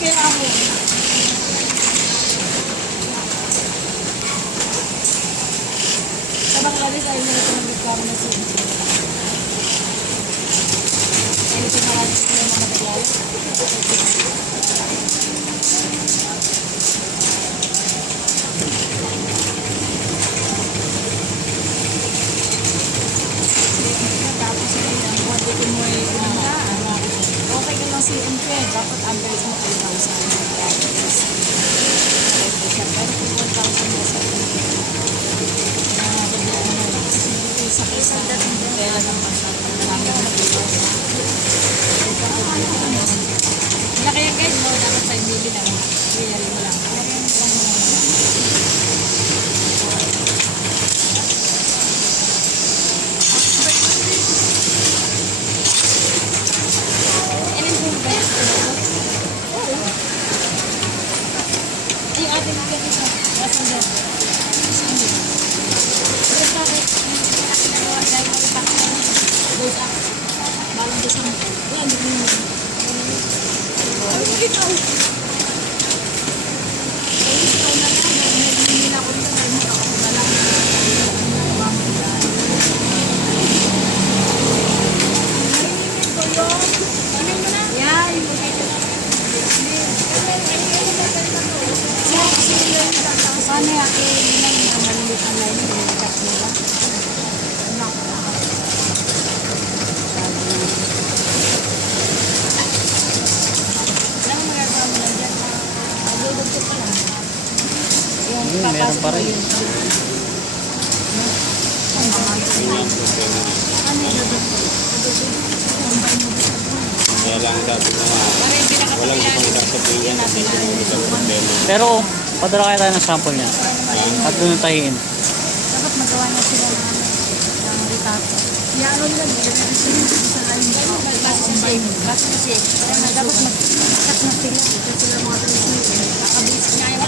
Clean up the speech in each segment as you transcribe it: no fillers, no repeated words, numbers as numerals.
kaya ako. Sabang lalis ayaw nila ito nag-reklamo na siya. Ayaw ito nakalis nila mga naglalis. Tapos sila yan, kung dito mo ay okay ka lang si Unpe, dapat average mo 3,000. Pero kung 1,000 na sa isa tela naman siya. Laki yan guys, no? Dapat 5 million lang. Real mo lang. Ilan po ba yan? Oo. Ay, atin ang ganda sa wasan dyan. Saan dyan? Pero bakit? Dahil magpapakita goes up. Balang doon sa mga. Yan, hindi mo. Ay, ikaw. Ay, ikaw na lang. Hindi na ako nito. Dahil ako na lang. Yan. Sana yaki na malilit ang line. Nilikat nila. Meron pa rin. Kaya lang sabi ko nga, walang isang sasabihin at hindi mo isang problema. Pero, padala kaya tayo ng sample niya. At doon tahiin. Dapat magawa na sila ng ritato. Yaro nila sa line. Basta kasi dapat mag-cut na sila. Ito sila mga trisi. Kakabis niya yung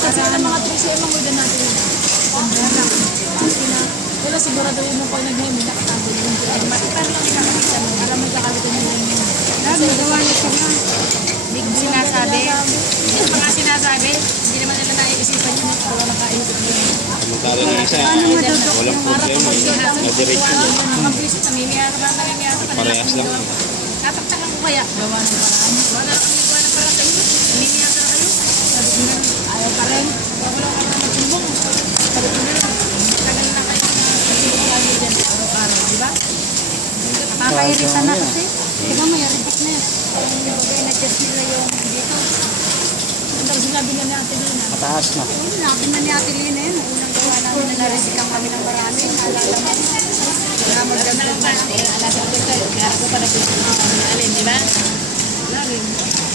kasi sila mga trisi ay mangudan natin. Wala sigurado mo pa nag-hemi nakatago din. Pero lang ikakabisan mo. Alam mo kakabitan nila yun. Magawa na sila. Hindi ko sinasabi. Hindi ko nga sinasabi. Hindi naman nila naiisipan yun. Wala nakaisip yun. Samantala na isa, walang problema. Nadiretso mo. Parehas lang. Tataktakan ko kaya. Gawa ng paraan. Wala lang kami gawa ng paraan sa inyo. Namimiyata na kayo. Sabi ko na, ayaw pa rin. Wala ka na magsumbong. Sabi ko na, tagal na kayo na magsumbong lagi dyan. Araw-araw, di ba? Nakakairita na kasi. Di ba may aripak na yan. Nag-adjust nila yung dito. Ang sinabi niya ni Ate Lina. Mataas na. Sinabi na ni Ate Lina yun. Unang gawa namin na narisikan kami ng marami. Naalala mo. Wala magdagdag na. Alas ako ito. Kaya ako pa nag-alin, di ba? Lagi.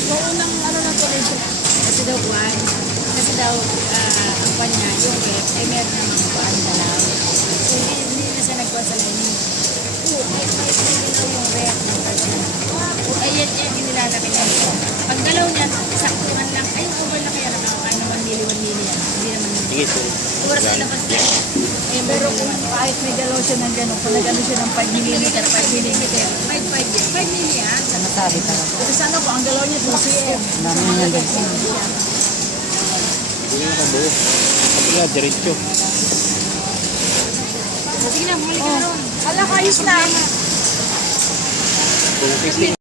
So, unang ano na tuloy ito. Kasi daw kuwan. Kasi daw, ang kuwan niya, yung rep, ay meron naman kuwan dalaw. So, hindi na siya nagkuwan sa lining. May ginaw yung rep ng person. Ay, yan inilalaki niya. Pag dalaw niya, saktuhan lang. Ay, over na kaya nakakaano 1 million yan. Hindi naman yun. Sige, sige. Oras na labas na. Pero kung kahit may dalaw siya ng gano'n, kung nag-ano siya ng 5 mm, 5 mm, 5 million. Nasabi talaga. Kasi sana po, ang dalaw niya 2 cm. Dami niya yan. Hindi na nakabuo. Kapila, diretso. Sige na, bumalik ka na ron. Ala, ayos na. Kung